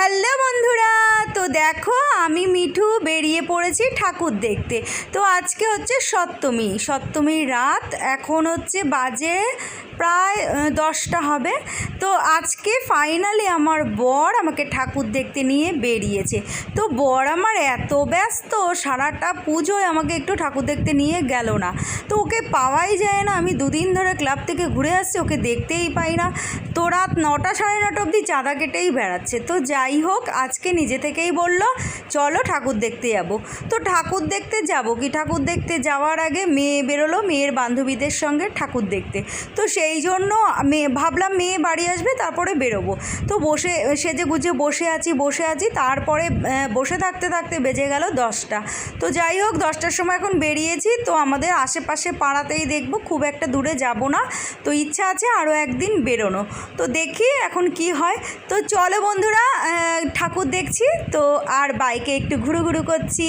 Hello বন্ধুরা তো দেখো, আমি মিঠু বেরিয়ে পড়েছি ঠাকুর দেখতে। তো আজকে হচ্ছে সপ্তমী। সপ্তমীর রাত, এখন হচ্ছে বাজে প্রায় দশটা হবে। তো আজকে ফাইনালি আমার বর আমাকে ঠাকুর দেখতে নিয়ে বেরিয়েছে। তো বর আমার এত ব্যস্ত, সারাটা পুজোয় আমাকে একটু ঠাকুর দেখতে নিয়ে গেল না। তো ওকে পাওয়াই যায় না, আমি দুদিন ধরে ক্লাব থেকে ঘুরে আসছি, ওকে দেখতেই পাই না। তো রাত নটা সাড়ে নটা অবধি চাঁদা কেটেই বেড়াচ্ছে। তো যাই হোক, আজকে নিজে থেকেই বলল, চলো ঠাকুর দেখতে যাব। তো ঠাকুর দেখতে যাব কি? ঠাকুর দেখতে যাওয়ার আগে মেয়ে বেরোলো মেয়ের বান্ধবীদের সঙ্গে ঠাকুর দেখতে। তো সেই জন্য মেয়ে ভাবলাম মেয়ে বাড়ি আসবে, তারপরে বেরোবো। তো বসে, সেজে গুজে বসে আছি বসে আছি, তারপরে বসে থাকতে থাকতে বেজে গেল দশটা। তো যাই হোক, দশটার সময় এখন বেরিয়েছি, তো আমাদের আশেপাশে পাড়াতেই দেখব, খুব একটা দূরে যাব না। তো ইচ্ছা আছে আরও একদিন বেরোনো তো দেখি এখন কি হয়। তো চলো বন্ধুরা ঠাকুর দেখছি। তো আর বাইকে একটু ঘুরু ঘুরু করছি।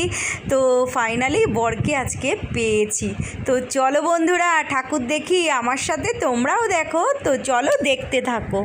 তো ফাইনালি বরকে আজকে পেয়েছি। তো চলো বন্ধুরা, ঠাকুর দেখি, আমার সাথে তোমরাও দেখো। তো চলো দেখতে থাকো।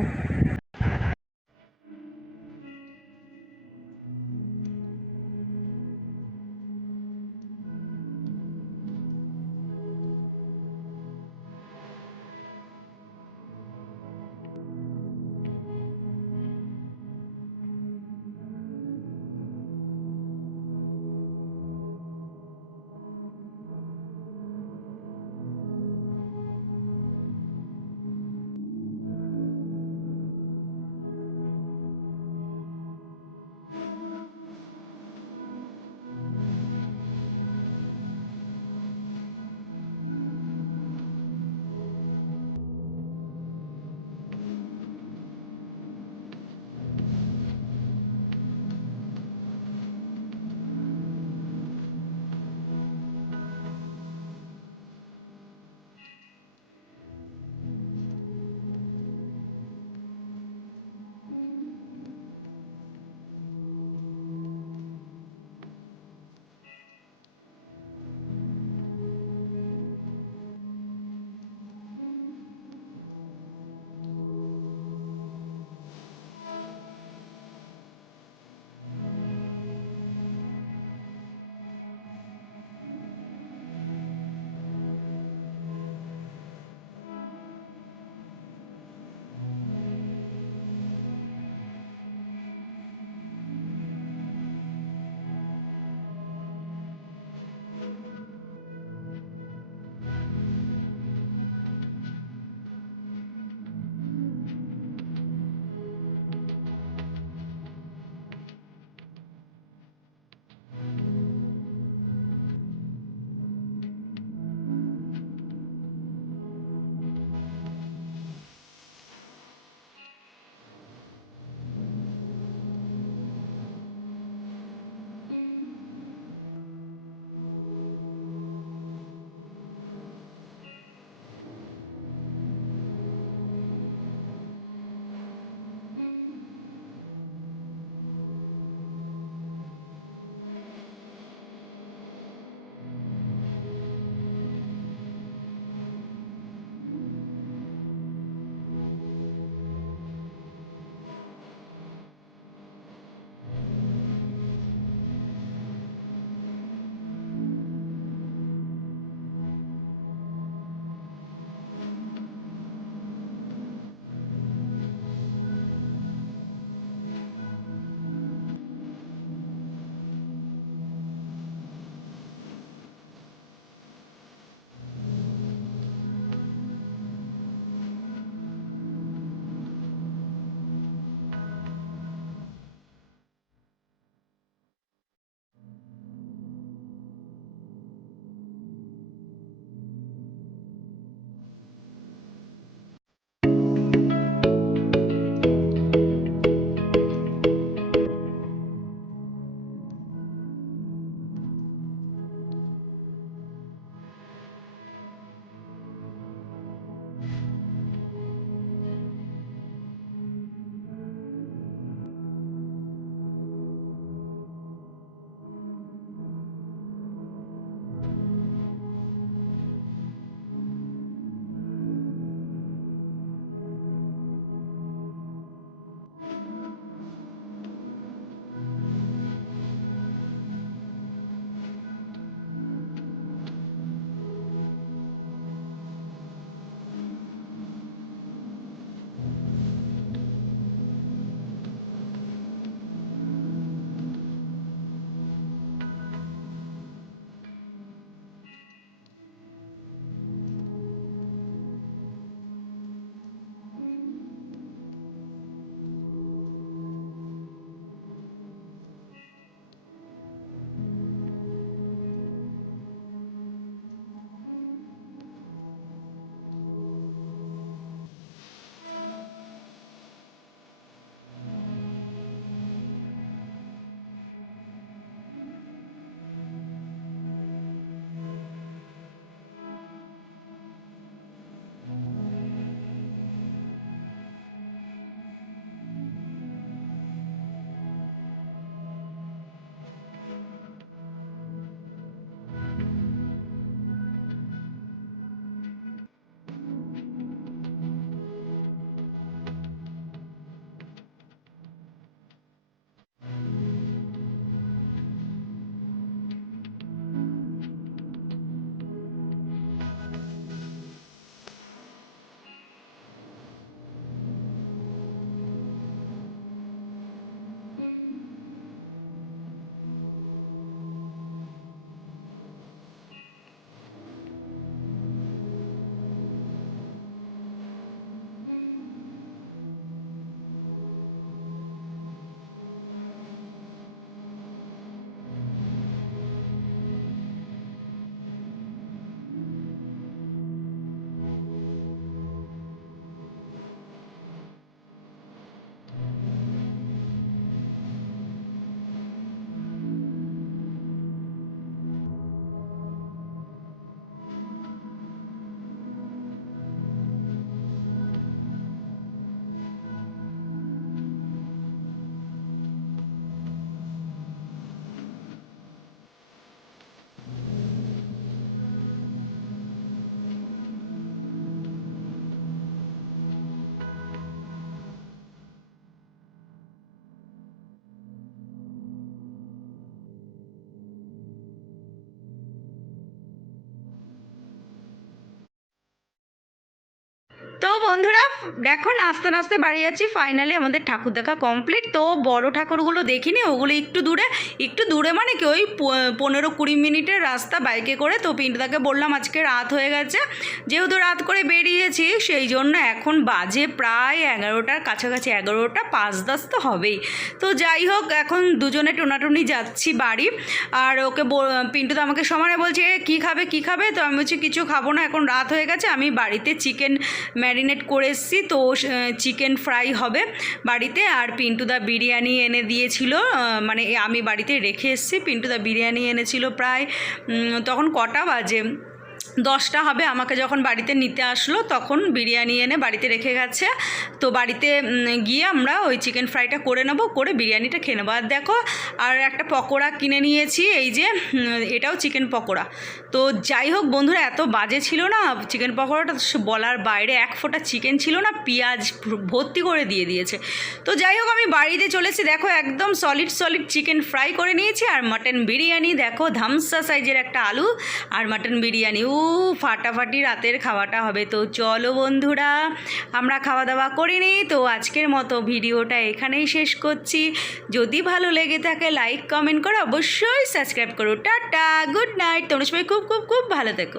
তো বন্ধুরা দেখো আস্তে আস্তে বাড়ি যাচ্ছি। ফাইনালি আমাদের ঠাকুর দেখা কমপ্লিট তো বড় ঠাকুরগুলো দেখিনি ওগুলো একটু দূরে একটু দূরে মানে কি ওই পনেরো কুড়ি মিনিটের রাস্তা বাইকে করে। তো পিন্টুদাকে বললাম আজকে রাত হয়ে গেছে যেহেতু রাত করে বেরিয়েছি সেই জন্য এখন বাজে প্রায় এগারোটার কাছাকাছি এগারোটা পাঁচ দশ তো হবেই। তো যাই হোক এখন দুজনে টোনাটুনি যাচ্ছি বাড়ি। আর ওকে বল- পিন্টুদা আমাকে সমানে বলছে "এ, কী খাবে কী খাবে? তো আমি বলছি কিছু খাব না এখন রাত হয়ে গেছে আমি বাড়িতে চিকেন ম্যারিনেট করে এসেছি। তো চিকেন ফ্রাই হবে বাড়িতে। আর পিন্টু দা বিরিয়ানি এনে দিয়েছিল মানে আমি বাড়িতে রেখে এসেছি। পিন্টুদা বিরিয়ানি এনেছিল প্রায় তখন কটা বাজে? দশটা হবে, আমাকে যখন বাড়িতে নিতে আসলো তখন বিরিয়ানি এনে বাড়িতে রেখে গেছে। তো বাড়িতে গিয়ে আমরা ওই চিকেন ফ্রাইটা করে নেব, করে বিরিয়ানিটা খেয়ে নেব। আর দেখো, আর একটা পকোড়া কিনে নিয়েছি, এই যে এটাও চিকেন পকোড়া। তো যাই হোক বন্ধুরা, এত বাজে ছিল না চিকেন পকোড়াটা বলার বাইরে এক ফোঁটা চিকেন ছিল না, পেঁয়াজ ভর্তি করে দিয়ে দিয়েছে। তো যাই হোক, আমি বাড়িতে চলেছি, দেখো একদম সলিড সলিড চিকেন ফ্রাই করে নিয়েছি, আর মাটন বিরিয়ানি, দেখো ধামসা সাইজের একটা আলু, আর মাটন বিরিয়ানি উ ফাটাফাটি রাতের খাওয়াটা হবে। তো চলো বন্ধুরা, আমরা খাওয়া দাওয়া করিনি তো আজকের মতো ভিডিওটা এখানেই শেষ করছি। যদি ভালো লেগে থাকে লাইক কমেন্ট করো অবশ্যই সাবস্ক্রাইব করো। টাটা গুড নাইট তোমরা সবাই খুব খুব খুব ভালো থেকো।